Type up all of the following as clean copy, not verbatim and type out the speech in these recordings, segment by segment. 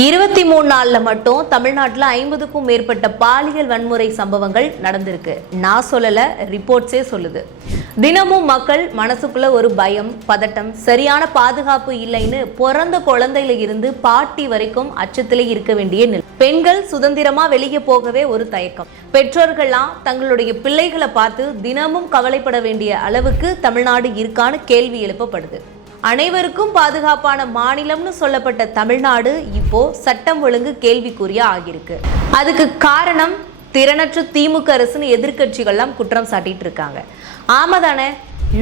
23 நாள்ல மட்டும் தமிழ்நாட்டில் 50க்கும் மேற்பட்ட பாலியல் வன்முறை சம்பவங்கள் நடந்திருக்கு. நான் சொல்லல, ரிப்போர்ட்ஸே சொல்லுது. தினமும் மக்கள் மனசுக்குள்ள ஒரு பயம், பதட்டம், சரியான பாதுகாப்பு இல்லைன்னு பிறந்த குழந்தையில இருந்து பாட்டி வரைக்கும் அச்சத்திலே இருக்க வேண்டிய நிலை. பெண்கள் சுதந்திரமா வெளியே போகவே ஒரு தயக்கம். பெற்றோர்கள்லாம் தங்களுடைய பிள்ளைகளை பார்த்து தினமும் கவலைப்பட வேண்டிய அளவுக்கு தமிழ்நாடு இருக்கான்னு கேள்வி எழுப்பப்படுது. அனைவருக்கும் பாதுகாப்பான மாநிலம்னு சொல்லப்பட்ட தமிழ்நாடு இப்போ சட்டம் ஒழுங்கு கேள்விக்குறியா ஆகியிருக்கு. அதுக்கு காரணம் திறனற்ற திமுக அரசுன்னு எதிர்கட்சிகள்லாம் குற்றம் சாட்டிட்டு இருக்காங்க. ஆமாதானே,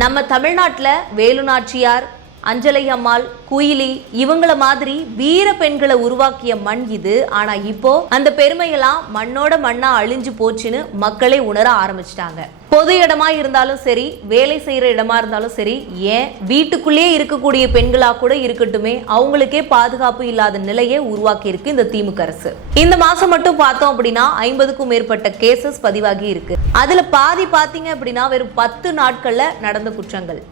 நம்ம தமிழ்நாட்டில் வேலு நாச்சியார், அஞ்சலை அம்மாள், குயிலி இவங்கள மாதிரி வீர பெண்களை உருவாக்கிய மண் இது. ஆனா இப்போ அந்த பெருமையெல்லாம் மண்ணோட மண்ணா அழிஞ்சு போச்சுன்னு மக்களே உணர ஆரம்பிச்சிட்டாங்க. பொது இடமா இருந்தாலும் சரி, வேலை செய்யற இடமா இருந்தாலும் சரி, ஏன் வீட்டுக்குள்ளேயே இருக்கக்கூடிய பெண்களா கூட இருக்கட்டுமே, அவங்களுக்கே பாதுகாப்பு இல்லாத நிலையை உருவாக்கி இருக்கு இந்த திமுக அரசு. இந்த மாசம் மட்டும் பார்த்தோம் அப்படின்னா 50க்கும் மேற்பட்ட கேசஸ் பதிவாகி இருக்கு. அதுல பாதி பாத்தீங்க அப்படின்னா வெறும் 10 நாட்கள்ல நடந்த குற்றங்கள்.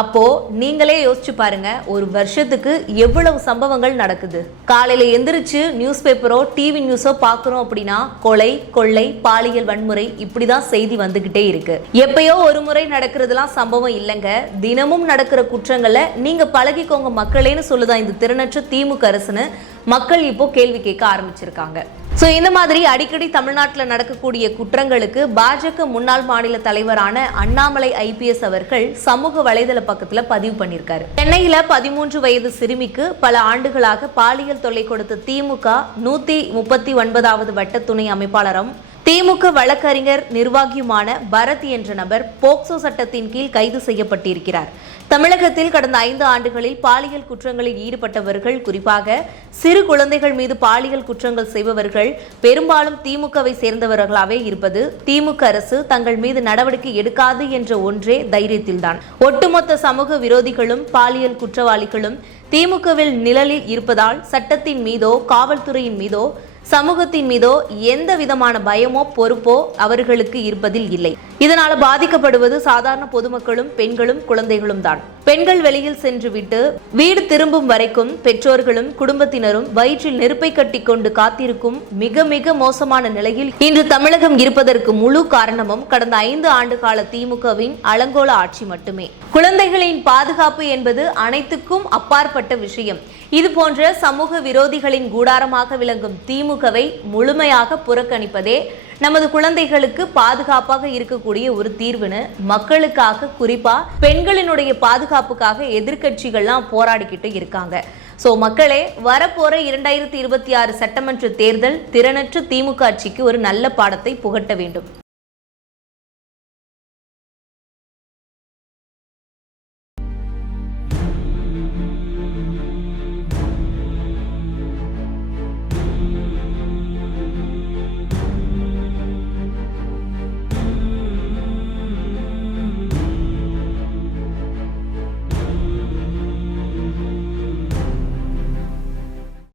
அப்போ நீங்களே யோசிச்சு பாருங்க, ஒரு வருஷத்துக்கு எவ்வளவு சம்பவங்கள் நடக்குது. காலையில எந்திரிச்சு நியூஸ் பேப்பரோ டிவி நியூஸோ பாக்குறோம் அப்படின்னா கொலை, கொள்ளை, பாலியல் வன்முறை இப்படிதான் செய்தி வந்துகிட்டே இருக்கு. எப்பயோ ஒரு முறை நடக்கிறதுலாம் சம்பவம் இல்லைங்க, தினமும் நடக்கிற குற்றங்களை நீங்க பழகிக்கோங்க மக்களேன்னு சொல்லுதான் இந்த திறனற்ற திமுக அரசுன்னு மக்கள் இப்போ கேள்வி கேட்க ஆரம்பிச்சிருக்காங்க. ஸோ இந்த மாதிரி அடிக்கடி தமிழ்நாட்டில் நடக்கக்கூடிய குற்றங்களுக்கு பாஜக முன்னாள் மாநில தலைவரான அண்ணாமலை ஐபிஎஸ் அவர்கள் சமூக வலைதள பக்கத்தில் பதிவு பண்ணியிருக்காரு. சென்னையில் 13 வயது சிறுமிக்கு பல ஆண்டுகளாக பாலியல் தொல்லை கொடுத்த திமுக 139வது வட்ட துணை அமைப்பாளரும் திமுக வழக்கறிஞர் நிர்வாகியுமான பரத் என்ற நபர் போக்சோ சட்டத்தின் கீழ் கைது செய்யப்பட்டிருக்கிறார். தமிழகத்தில் கடந்த 5 ஆண்டுகளில் பாலியல் குற்றங்களில் ஈடுபட்டவர்கள், குறிப்பாக சிறு குழந்தைகள் மீது பாலியல் குற்றங்கள் செய்பவர்கள் பெரும்பாலும் திமுகவை சேர்ந்தவர்களாகவே இருப்பது திமுக அரசு தங்கள் மீது நடவடிக்கை எடுக்காது என்ற ஒன்றே தைரியத்தில்தான். ஒட்டுமொத்த சமூக விரோதிகளும் பாலியல் குற்றவாளிகளும் திமுகவில் நிழலில் இருப்பதால் சட்டத்தின் மீதோ காவல்துறையின் மீதோ சமூகத்தின் மீதோ எந்த விதமான பயமோ பொறுப்போ அவர்களுக்கு இருப்பதில் இல்லை. இதனால பாதிக்கப்படுவது சாதாரண பொதுமக்களும் பெண்களும் குழந்தைகளும் தான். பெண்கள் வெளியில் சென்று விட்டு வீடு திரும்பும் வரைக்கும் பெற்றோர்களும் குடும்பத்தினரும் வயிற்றில் நெருப்பை கட்டி கொண்டு காத்திருக்கும் மிக மிக மோசமான நிலையில் இன்று தமிழகம் இருப்பதற்கு முழு காரணமும் கடந்த 5 ஆண்டு கால திமுகவின் அலங்கோல ஆட்சி மட்டுமே. குழந்தைகளின் பாதுகாப்பு என்பது அனைத்துக்கும் அப்பாற்பட்ட விஷயம். இது போன்ற சமூக விரோதிகளின் கூடாரமாக விளங்கும் திமுகவை முழுமையாக புறக்கணிப்பதே நமது குழந்தைகளுக்கு பாதுகாப்பாக இருக்கக்கூடிய ஒரு தீர்வுன்னு மக்களுக்காக, குறிப்பா பெண்களினுடைய பாதுகாப்புக்காக எதிர்கட்சிகள்லாம் போராடிக்கிட்டு இருக்காங்க. ஸோ மக்களே, வரப்போற 2026 சட்டமன்ற தேர்தல் திறனற்ற திமுக ஆட்சிக்கு ஒரு நல்ல பாடத்தை புகட்ட வேண்டும்.